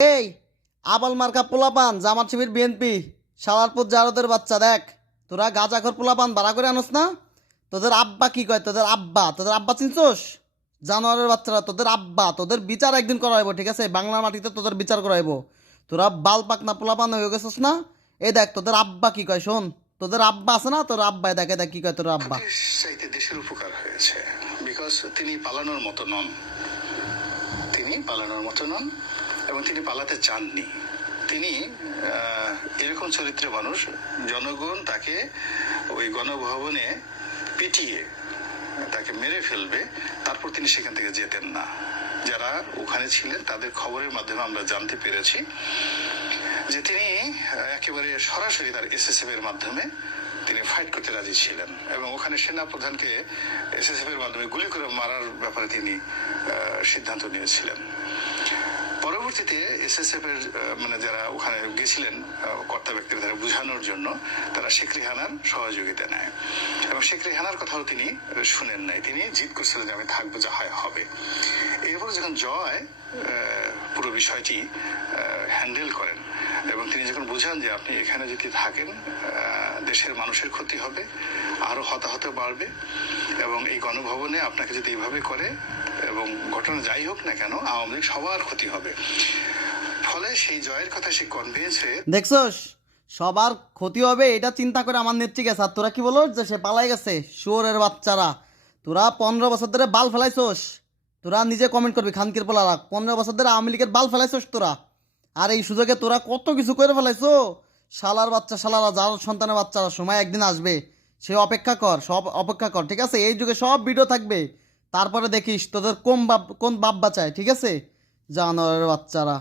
এই আবাল মার্কা পোলাপান জামাত শিবির বিএনপি শালারপুর জারদের বাচ্চা দেখ, তোরা গাঁজাখর পোলাপান ভাড়া করে আনস না? তোদের আব্বা কি কয়? তোদের আব্বা চিনছোস? জানোয়ারের বাচ্চারা, তোদের বিচার একদিন করাইবো, ঠিক আছে? বাংলা মাটিতে তোদের বিচার করাইবো। তোরা বাল পাকনা পোলাপান হয়ে গেছিস না? এই দেখ তোদের আব্বা কি কয়, শোন। তোদের আব্বা আছে না? তোর আব্বা দেখ কি কয় তোর আব্বা। চাইতে দেশের উপকার হয়েছে, বিকজ তিনি পালানোর মতো নন, এবং তিনি পালাতে চাননি। তিনি এরকম চরিত্রের মানুষ, জনগণ তাকে ওই গণভবনে পিটিয়ে তাকে মেরে ফেলবে, তারপর তিনি সেখান থেকে যেতেন না। যারা ওখানে ছিলেন তাদের খবরের মাধ্যমে আমরা জানতে পেরেছি যে তিনি একেবারে সরাসরি তার এসএসএফ এর মাধ্যমে তিনি ফাইট করতে রাজি ছিলেন, এবং ওখানে সেনা প্রধানকে এসএসএফ এর মাধ্যমে গুলি করে মারার ব্যাপারে তিনি সিদ্ধান্ত নিয়েছিলেন। পরবর্তীতে এসএসএফ এর যারা ওখানে গেছিলেন কর্তা ব্যক্তিরা তারা বুঝানোর জন্য, তারা শেখ রেহানার সহযোগিতা নেয়, এবং শেখ রেহানার কথাও তিনি শুনেন নাই। তিনি জিদ করছিলেন যে আমি থাকবো, যা হয় হবে। এরপর যখন জয় পুরো বিষয়টি হ্যান্ডেল করেন, এবং তিনি যখন বুঝান যে আপনি এখানে যদি থাকেন দেশের মানুষের ক্ষতি হবে, আরো হতাহত বাড়বে, এবং এই গণভবনে আপনাকে যদি এইভাবে করে, এবং ঘটনা যাই হোক না কেন আওয়ামী লীগ সবার ক্ষতি হবে। ফলে সেই জয়ের কথা সে কনভিন্স হয়ে, দেখছস সবার ক্ষতি হবে এটা চিন্তা করে আমার নেত্রী গেছে। আর তোরা কি বলো যে সে পালাই গেছে? শুয়োরের বাচ্চারা, তোরা 15 বছর ধরে বাল ফেলাইছোস। তোরা নিজে কমেন্ট করবি, খানকির পোলারা 15 বছর ধরে আওয়ামী লীগের বাল ফেলাইছোস তোরা। আর এই সুযোগে তোরা কত কিছু করে ফেলাইছো। শালার বাচ্চা, শালারা, যার সন্তানের বাচ্চারা, সময় একদিন আসবে, সে অপেক্ষা কর, সব অপেক্ষা কর, ঠিক আছে? এই যুগে সব ভিডিও থাকবে, তারপরে দেখিস তোদের কোন বাপ বাঁচায়, ঠিক আছে? জানোয়ারের বাচ্চারা।